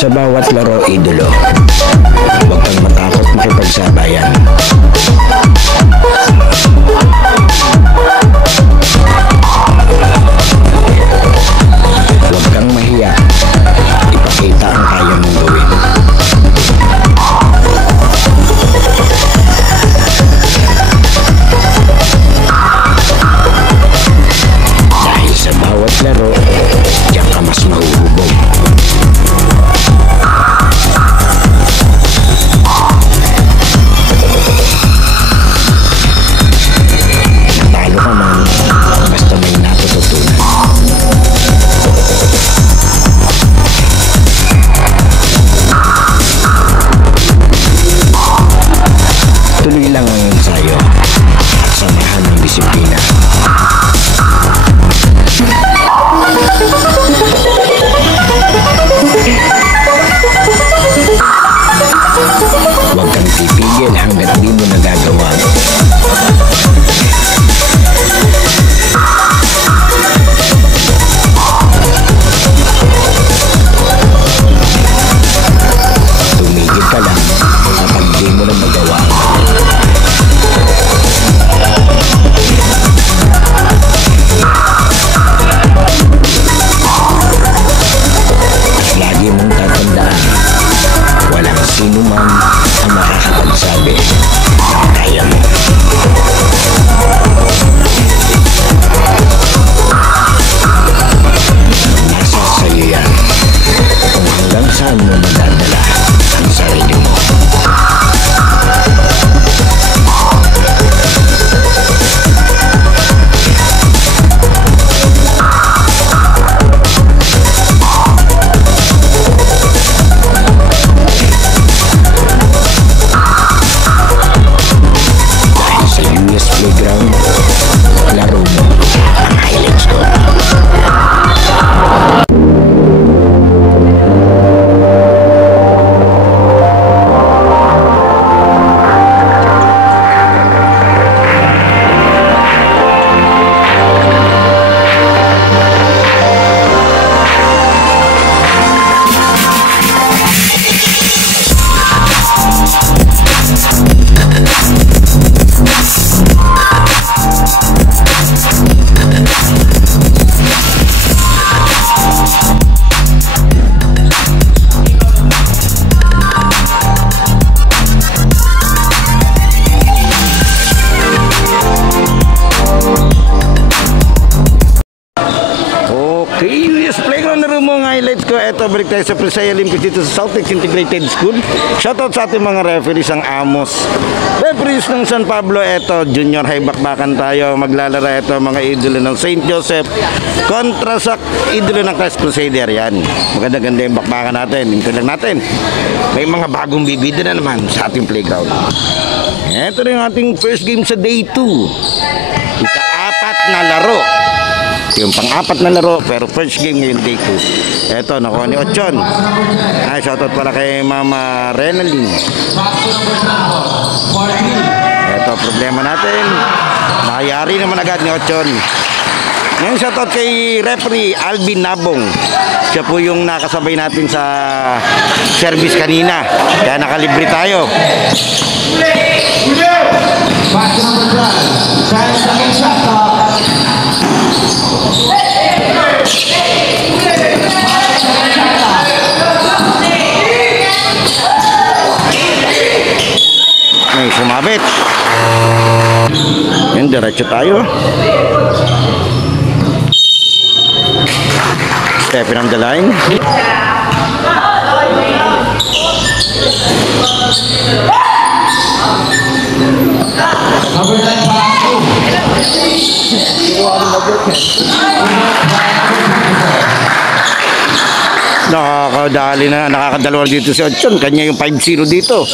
Sa bawat laro, idolo, huwag kang matakot makipagsabayan. Huwag kang mahiya, ipakita ang kaya mong gawin. Dahil sa bawat laro, diyan ka mas mahuhubog. Natalo ka man, basta may natututunan. Tuloy lang ang ensayo at samahan ng disiplina. Huwag kang titigil hanggat di mo nagagawa. Tumigil ka lang kapag di mo na magawa. At lagi mong tatandaan, walang sino man ang makakapagsabi na kaya mo. Nasa sa'yo yan kung hanggang saan mo madadala ang sarili mo. Dahil sa US Playground, laro mo ang highlights ko. Okay, US Playground na rin mo ang highlights ko. Eto, balik tayo sa Presaya Olympics dito sa Southex Integrated School. Shoutout sa ating mga referees, ang Amos. Referees ng San Pablo, eto, junior high bakbakan tayo. Maglalaro eto, mga idolo ng St. Joseph kontra sa idolo ng Christ Crusader. Yan, maganda-ganda yung bakbakan natin. Ito lang natin. May mga bagong bibida na naman sa ating playground. Eto rin yung ating first game sa day 2. Ika-4 na laro. Yung pang-4 na laro, pero first game ngayon day 2. Eto, nakuha ni Ochon. Ay, shoutout pala kay Mama Renalyn. Eto, problema natin. Nakayari naman agad ni Ochon. Ngayon, shoutout kay referee Alvin Nabong. Siya po yung nakasabay natin sa service kanina. Kaya nakalibre tayo. May sumabit. Yan, diretso tayo. Step in on the line. Nakakadali na, nakakadalawa dito si Ochon. Kanya yung 5-0 dito.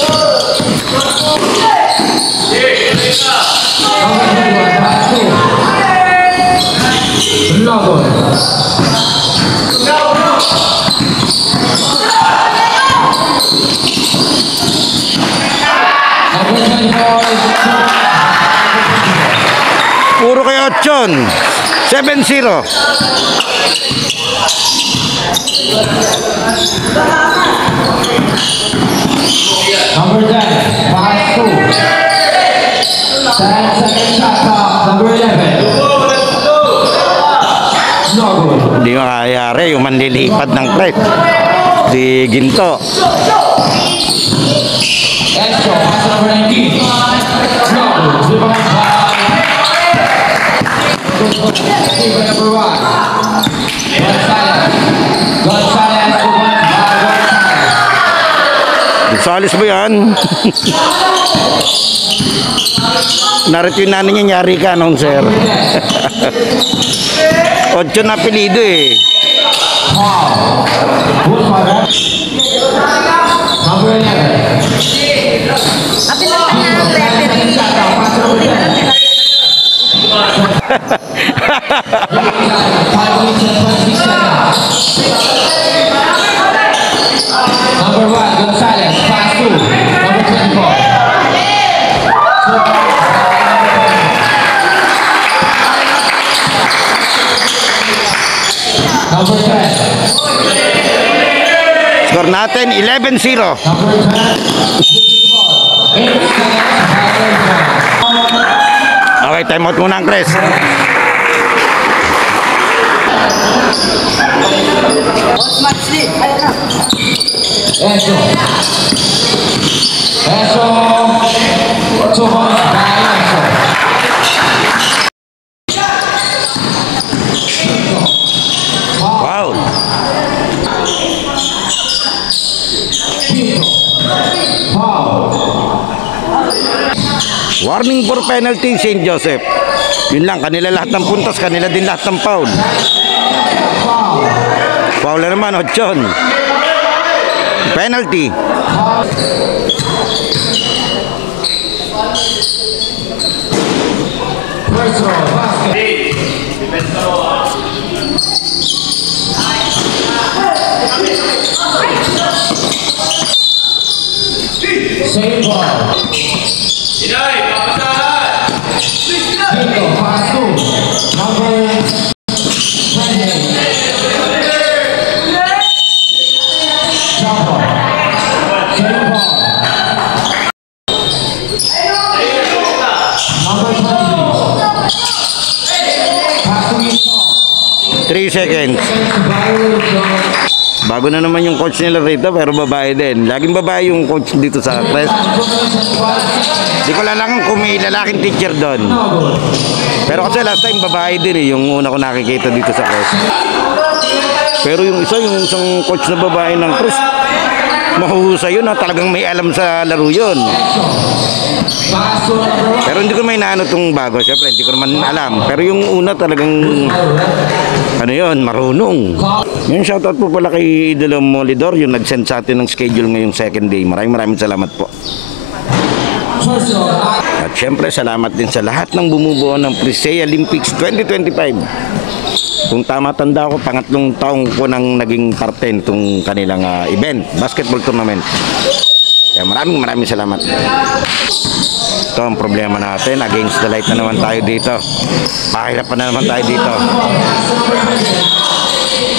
Puro kay Ochon. 7-0. Number 10, pass 2. 10-second shot clock. Number 11. No good. Hindi makayari yung manlilipad ng press. Si Ginto. Extra, pass number 19. No good. Rebound by number 1. Gonzalez to 1 by Gonzalez. Gonzales ba yan? Narito yung nanay niya, nyari ka, announcer. 8 na apelido eh. Number 11. Number 1, Gonzalez, pass 2. Number 24. Number 10. Score natin, 11-0. Number 10. Okay, time out muna ang Chris. Eso. Eso. 2 points by Eso. Wow. Warning for penalty, St. Joseph. Yun lang, kanila lahat ng puntos, kanila din lahat ng foul. Foul na naman, Ochon. Penalty. First row, basket. Same ball. Pinto, pass 2. Number 20. Jump ball. Same ball. Number 20. Pass to Pinto. 3 seconds. Bago na naman yung coach nila rito, pero babae din. Laging babae yung coach dito sa press. Di ko lang kung may lalaking teacher doon. Pero kasi last time babae din eh, yung una ko nakikita dito sa press. Pero yung isang coach na babae ng press, mahuhusay yun ha, talagang may alam sa laro yun. Pero hindi ko may naano itong bago, syempre hindi ko naman alam. Pero yung una talagang, ano yun, marunong. Yung shoutout po pala kay Idolo Molidor, yung nag-send sa atin ng schedule ngayong second day. Maraming salamat po. At syempre salamat din sa lahat ng bumubuo ng Presea Olympics 2025. Kung tama tanda ko, pangatlong taong ko nang naging parte nitong kanilang event, basketball tournament. Kaya maraming salamat. Ito ang problema natin, against the light na naman tayo dito. Pakihirapan na naman tayo dito.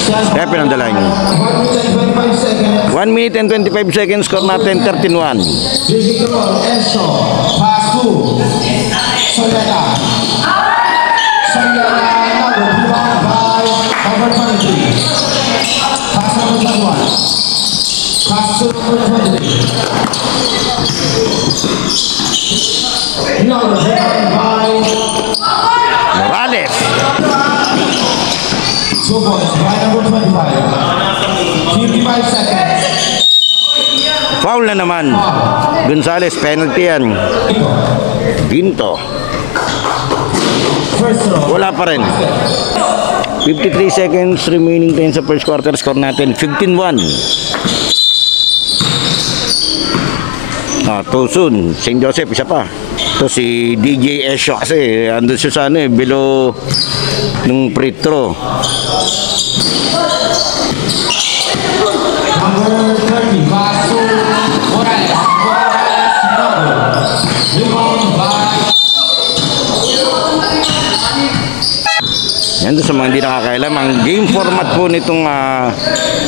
Kaya pinandala nyo. 1 minute and 25 seconds, score natin 13-1. Morales. 2 points by number 25. 55 seconds. Foul na naman. Gonzales, penalty yan. Ginto. First row. Wala pa rin. 53 seconds remaining time sa first quarter. Score natin 15-1. Too soon. St. Joseph, isa pa. Ito si DJ Esho kasi andun siya sa ano below nung free throw. Number 30, pass to Morales. Yan doon sa mga mga hindi nakakailam, ang game format po nitong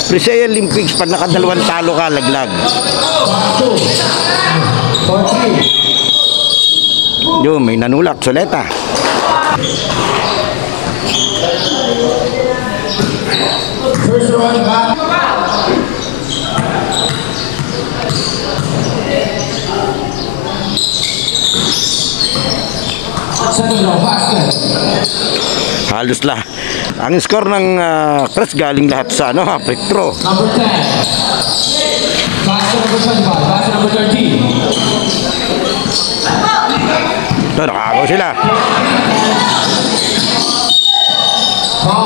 Prisaya Olympics, pag nakadalawang talo ka, laglag. Yun, may nanulak, Soleta. First round back. Second round basket. Halos lah. Ang score ng Crest galing lahat sa free throw. Number 10. Basket number 25. Basket number 13. Ito, nakakaw sila.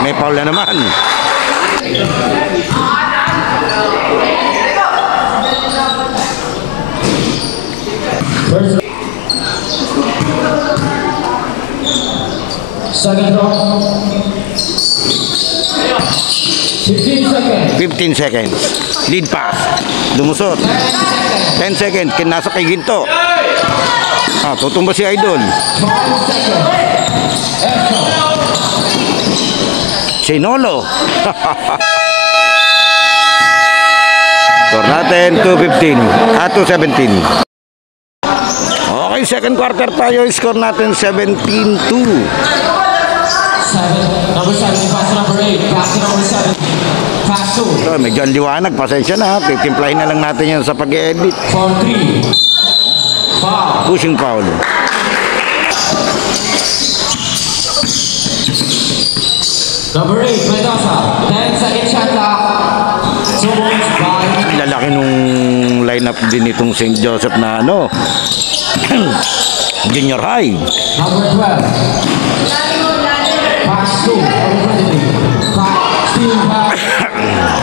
May foul na naman. Second round. 15 seconds. 15 seconds. Lead pass. Lumusot. 10 seconds. Kinasa kay Ginto. Tutumba si Idol. 5 seconds. Sinolo. Score natin 2-15. 2-17. Okay, second quarter tayo. Score natin 17-2. Number 7, pass number 8, basket number 7, pass 2. So, medyo ang liwanag. Pasensya na. Titimplahin na lang natin yan sa pag-edit. For 3, foul. Pushing foul. Number 8, Mendoza, 10 second shot clock. 2 points by. Lalaki nung lineup din itong St. Joseph na junior high. Number 12, pass 2, number 23, pass, steal pass,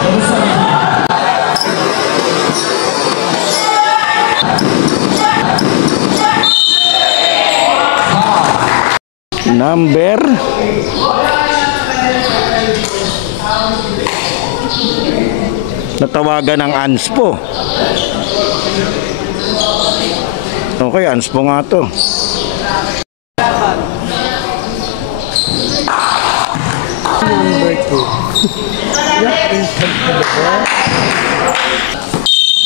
number 7. Number natawagan ng Anspo. Okay, Anspo nga to.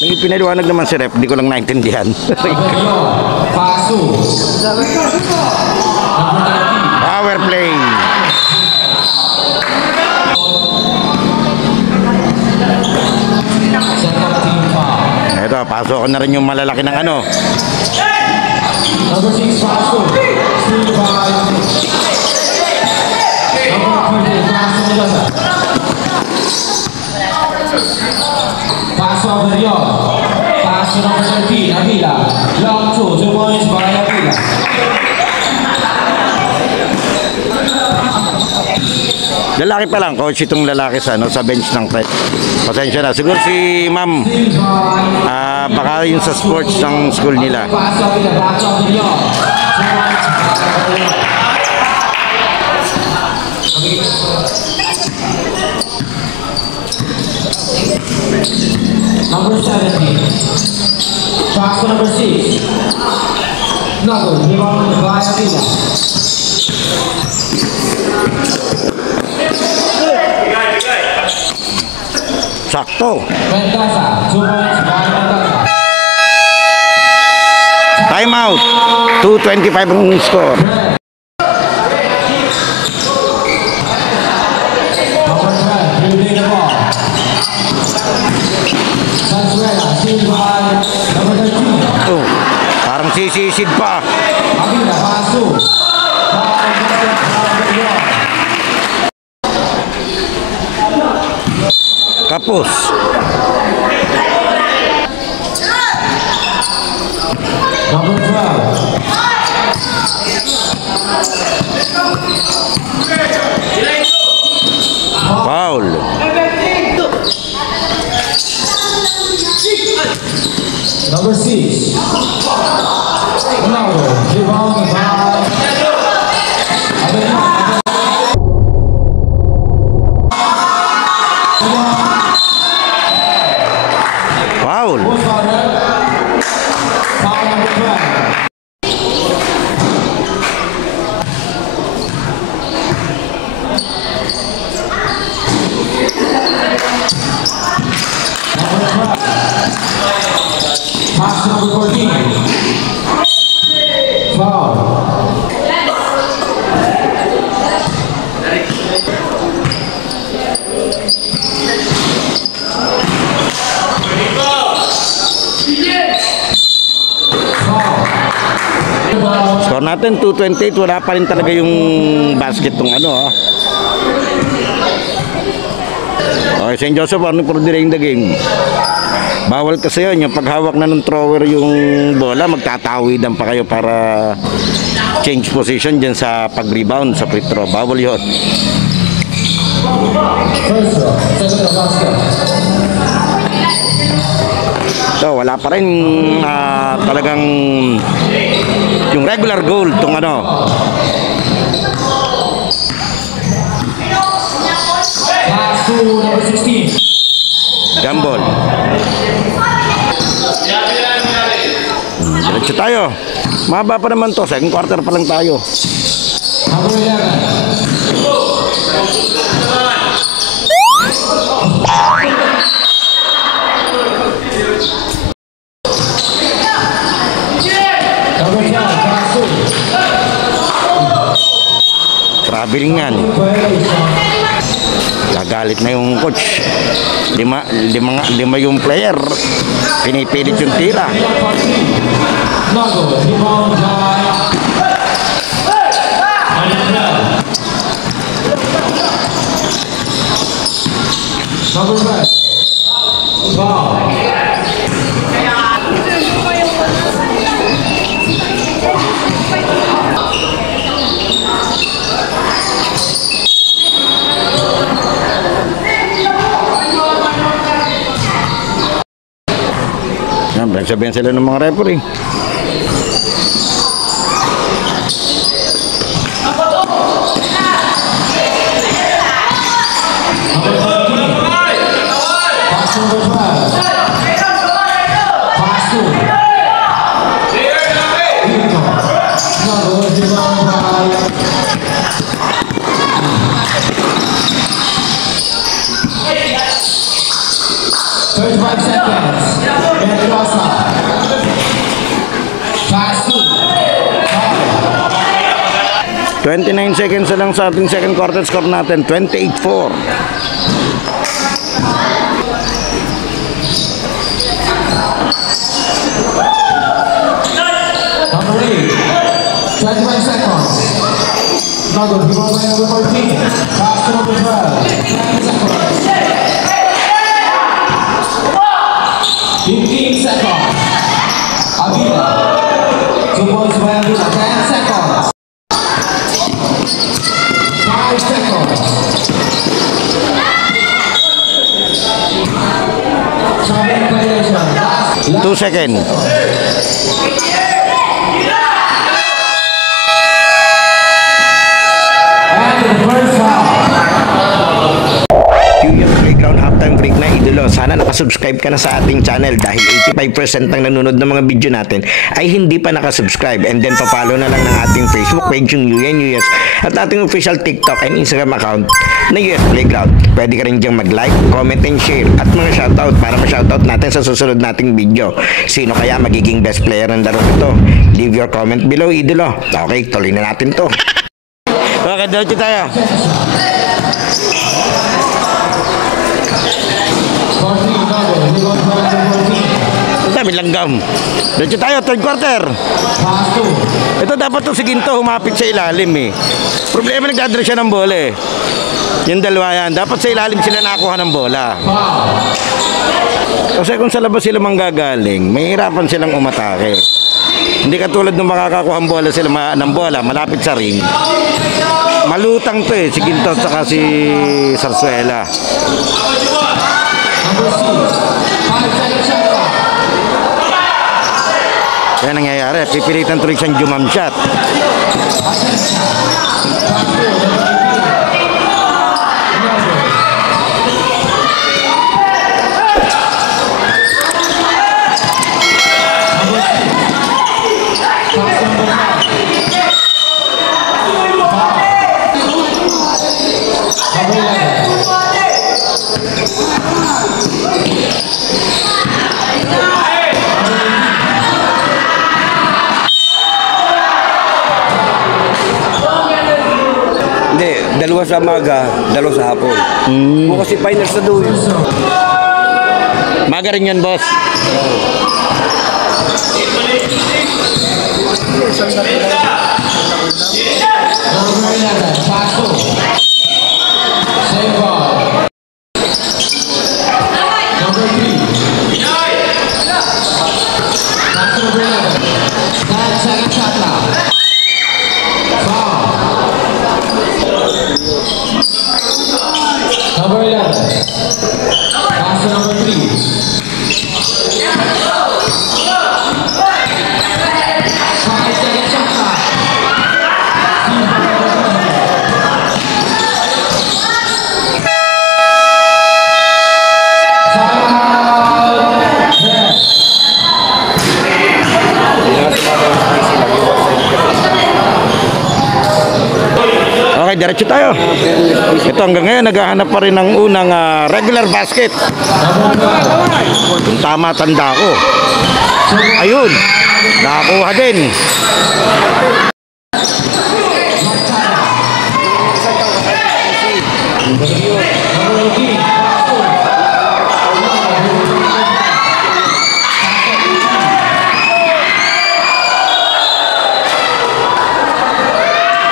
May pinaliwanag naman si Rep, di ko lang naintindihan. Pass 2. Power play. Second team foul. Ito, pasok ko na rin yung malalaki ng Number 6, pass 2, steal by. Number 3, pass Mendoza. Pass over Leon. Pass to number 13, Avila. Long 2 points by Avila. Lalaki pa lang, coach itong lalaki sa bench ng Crest. Pasensya na. Siguro si ma'am, baka yun sa sports ng school nila. Pass to Avila, back to Leon. 2 points by Leon. Number 17. Pass to number 6. Knuckles, rebound by Avila. Sakto. Mendoza, 2 points by Mendoza. Time out. 2:25 ang score. Number 12, dribbling the ball. Sanzuela, steal by number 13. Oh, parang sisisid pa. Avila, pass 2. Kapos. Number 12. Foul. Number 6. Ronaldo, rebound by Avila. natin, 2:28, wala pa rin talaga yung basket tong ano, ha. Okay, St. Joseph, ano for delaying the game? Bawal kasi yun, yung paghawak na ng thrower yung bola, magtatawidan pa kayo para change position dyan sa pag-rebound sa free throw. Bawal yun. So, wala pa rin talagang yung regular goal tong ano. Pass to number 16. Gambol. Diretso tayo. Mahaba pa naman to. Second quarter pa lang tayo. Number 11. Number 12, pass to. Traveling yan. Gagalit na yung coach. Lima yung player. Pinipilit yung tira. Nago, rebound by number 12. Foul. Yan, sabihan sila ng mga referee. Pass number 12. Pass to. Nago, rebound by 35 seconds. Mendoza. Pass to. 29 seconds na lang sa ating second quarter. Score natin 28-4. Number 8. 25 seconds. Nago, rebound by number 14. Pass to number 12. 10 seconds. 15 seconds. Avila. 2 points by Avila. 10 seconds. 5 seconds. Shot violation. Last 2 seconds. and the first foul. Yung playground halftime break na idolo. Sana nakasubscribe ka na sa ating channel dahil 85% ng nanonood ng mga video natin ay hindi pa nakasubscribe. And then papalo na lang ng ating Facebook page yung UNUS at ating official TikTok and Instagram account na US Playground. Pwede ka rin diyang mag-like, comment, and share at mga shoutout para ma-shoutout natin sa susunod nating video. Sino kaya magiging best player ng laro ito? Leave your comment below, idolo. Okay, tuloy na natin to. Okay, diretso tayo. 14, Nago, rebound by number 14. Dami langgam. Diretso tayo, third quarter. Pass to. Ito dapat to si Ginto humapit sa ilalim eh. Problema nagdadala siya ng bola eh. Yung dalawa yan. Dapat sa ilalim sila nakakuha ng bola. Foul. Kasi kung sa labas sila manggagaling, may hirapan silang umatake. Hindi katulad ng makakakuha ng bola sila ng bola malapit sa ring. Malutang to eh, si Ginto at saka si Sarsuela. Number 6. 5 seconds shot clock. Kaya nangyayari, pipilitan tuloy siyang jumam shot. Pass to number Dalawa sa maga, dalawa sa hapon. Kung kasi finals na doon. Maga rin yan, boss. Number 11, Paso. Same ball. Number 3. Paso number 11. 10-second shot clock. Foul. Number 11. Paso number 3. 5-second shot clock. Okay, diretso tayo. Ito hanggang ngayon, naghahanap pa rin ng unang regular basket. Kung tama, tanda ko. Ayun, nakakuha din.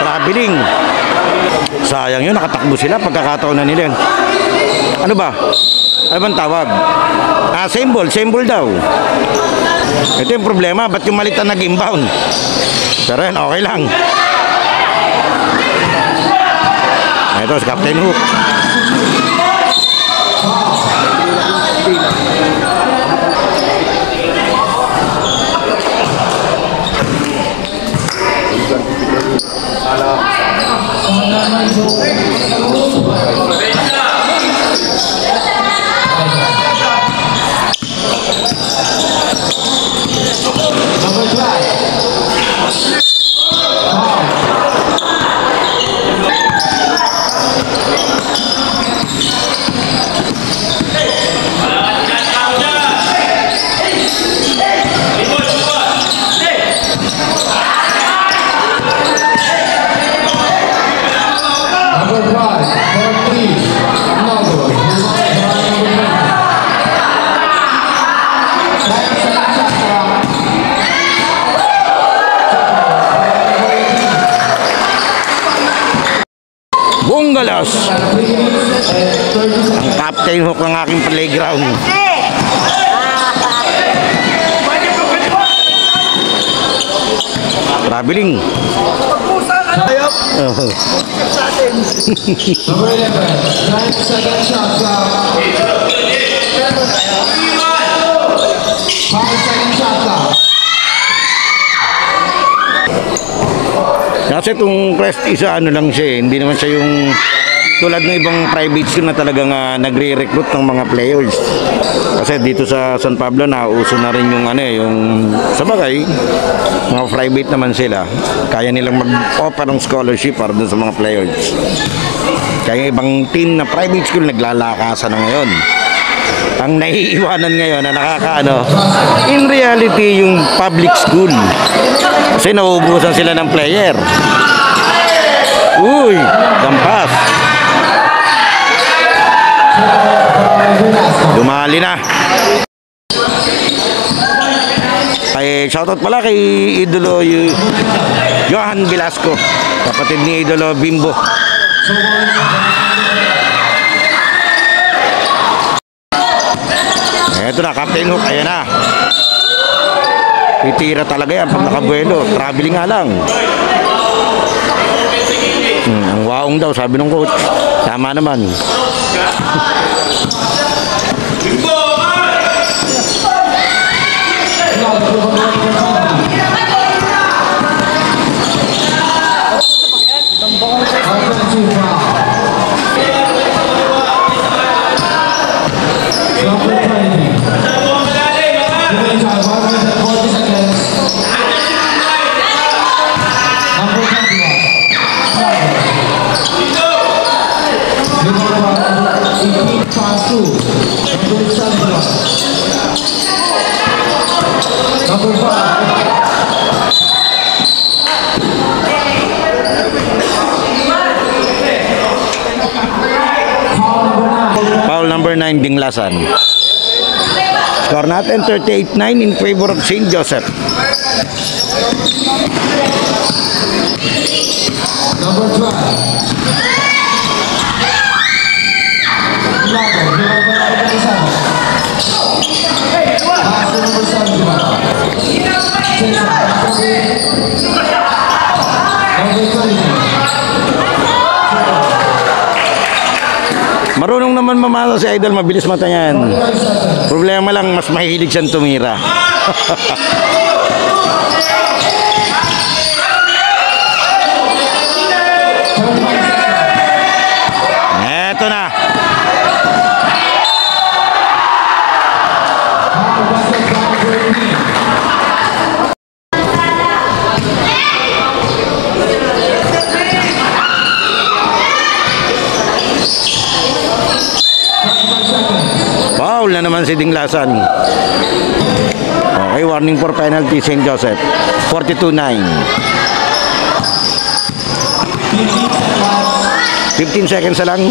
Traveling. Sayang yun, nakatakbo sila pagkakataon na nila. Ano ba? Ano bang tawag? Same ball daw. Ito yung problema, ba't yung malitan nag-inbound? Pero yan, okay lang. Ito, si Captain Hook. Bunggalos. Ang Captain Hook ng aking playground. Traveling. Number 11, 9-second shot clock. 5-second shot clock. Kasi itong Crest isa ano lang siya hindi naman siya yung tulad ng ibang private school na talagang nagre-recruit ng mga players. Kasi dito sa San Pablo nauso na rin yung yung sa bagay, mga private naman sila. Kaya nilang mag-offer ng scholarship para dun sa mga players. Kaya ibang team na private school naglalakasan na ngayon. Ang naiiwanan ngayon na nakakaano, in reality yung public school. Kasi nauubusan sila ng player. Uy, dampas. Dumali na. Ay, shoutout pala kay Idolo Johan Velasco, kapatid ni Idolo Bimbo. Ito na, Captain Hook, ayan na. Titira talaga yan pag nakabuelo. Traveling nga lang. Ang waong daw, sabi ng coach. Tama naman. Foul number 9, Dinglasan. Score natin 38-9 in favor of St. Joseph. Number 12. Lago, rebound by number 7. Pass to number 7, rebound. Number 20. Marunong naman mamasa si Idol, mabilis mata yan. Problema lang, mas mahilig siyang tumira. Eto na. Foul na naman si Dinglasan. Okay, warning for penalty St. Joseph. 42-9. 15 seconds na lang.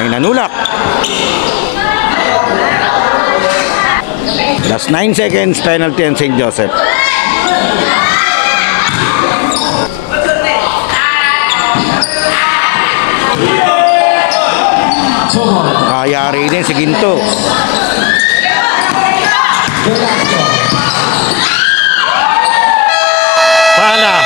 May nanulak. Last 9 seconds, penalty and St. Joseph. Kayari din si Ginto. Pala.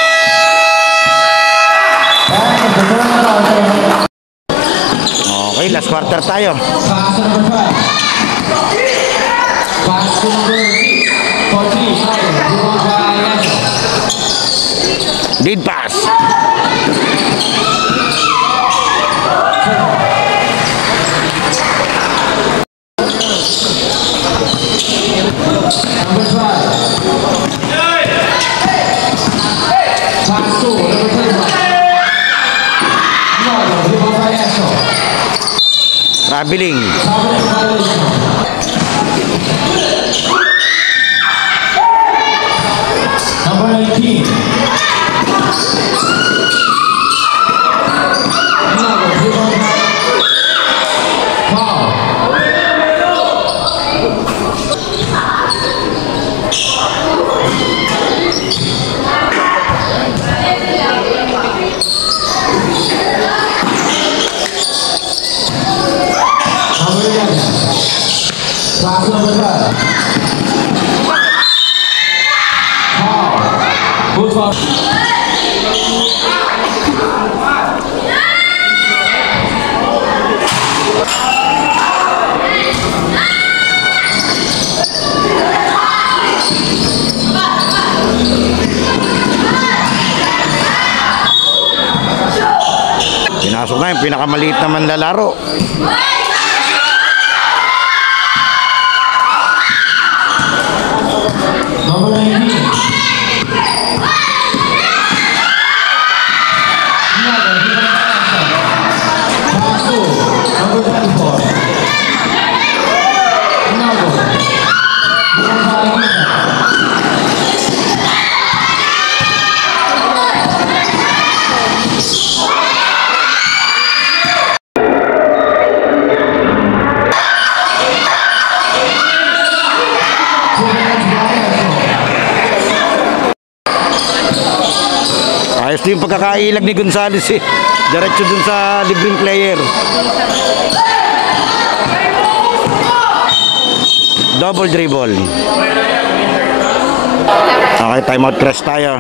Okay, last quarter tayo. Pass to number 5. Pass to number 14. Rebound by Lago. Lead pass. Number 5. Pass to number 21. Lago, rebound by Lago. Traveling. Traveling violation. Number 19. Lago, rebound by foul. Number 11. Pass to number 12. Foul. Good foul. Pinasok na yung pinakamaliit naman lalaro. Number 19. Lago, rebound by Lago. Pass to number 24. Lago, rebound by Lago. Ayos din yung pagkakailag ni Gonzales eh. Diretso dun sa libreng player. Double dribble. Okay, timeout press tayo.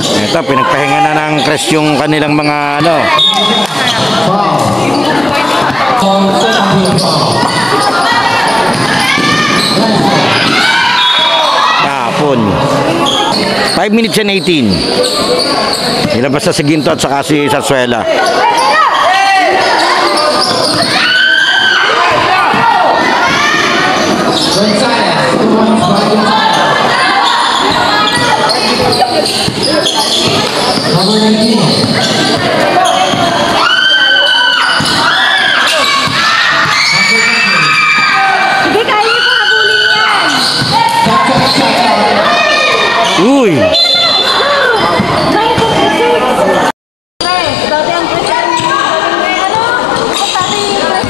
Ito, pinagpahinga na ng press yung kanilang mga ano. Foul. Foul, second foul. Tapon. 5 minutes and 18. Nilabas na si Ginto at saka si Sarsuela. Gonzalez, 2 points by Gonzalez. Number 19. Hindi, kaya niyo po habulin yan. Uy! Dati ang presyon. Ano? Dati yung presyon.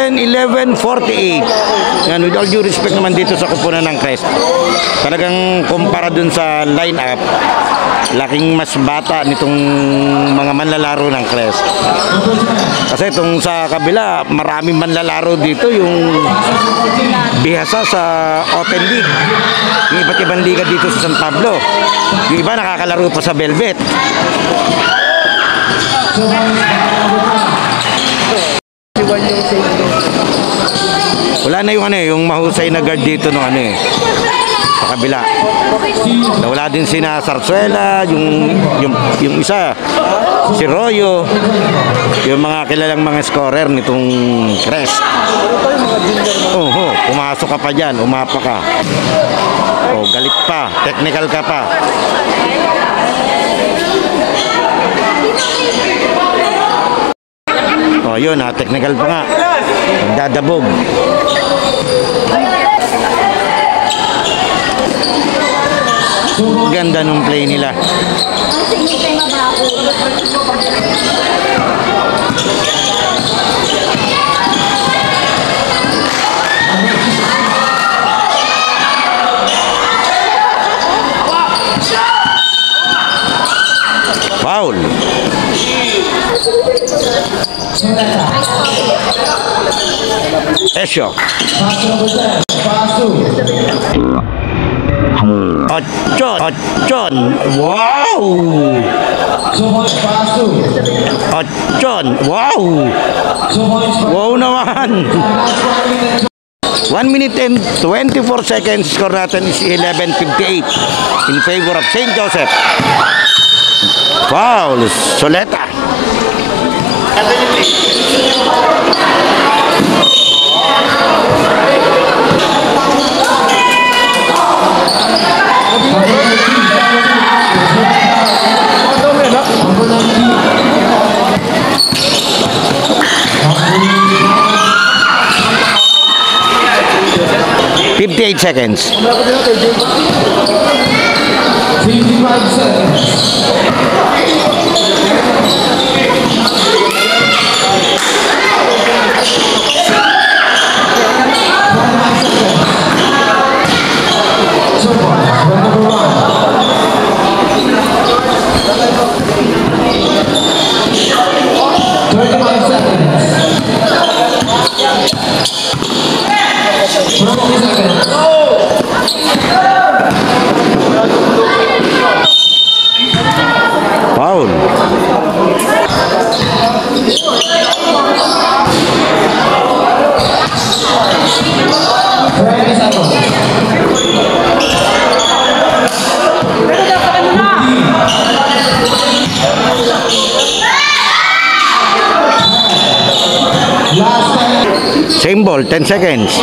natin 11:48. Yan, with all due respect naman dito sa kupunan ng Crest. Talagang kumpara dun sa line-up, laking mas bata nitong mga manlalaro ng Crest. Kasi itong sa kabila, maraming manlalaro dito, yung bihasa sa Open League. Yung iba't ibang liga dito sa San Pablo. Yung iba nakakalaro pa sa Velvet. Wala na yung yung mahusay na guard dito no sa kabila. Wala din sina Sarsuela, yung isa si Royo, yung mga kilalang mga scorer nitong Crest. Pumasok ka pa dyan, umapa ka. Galit pa, technical ka pa. Yun technical pa nga. Dadabog. Ganda nung play nila. Foul. Esyo. Ochon. Wow. Ochon. Wow. Wow naman. 1 minute and 24 seconds. Score natin is 11:58 in favor of St. Joseph. Foul. Soleta. $58 seconds. 55 seconds. Foul. Same ball, 10 seconds.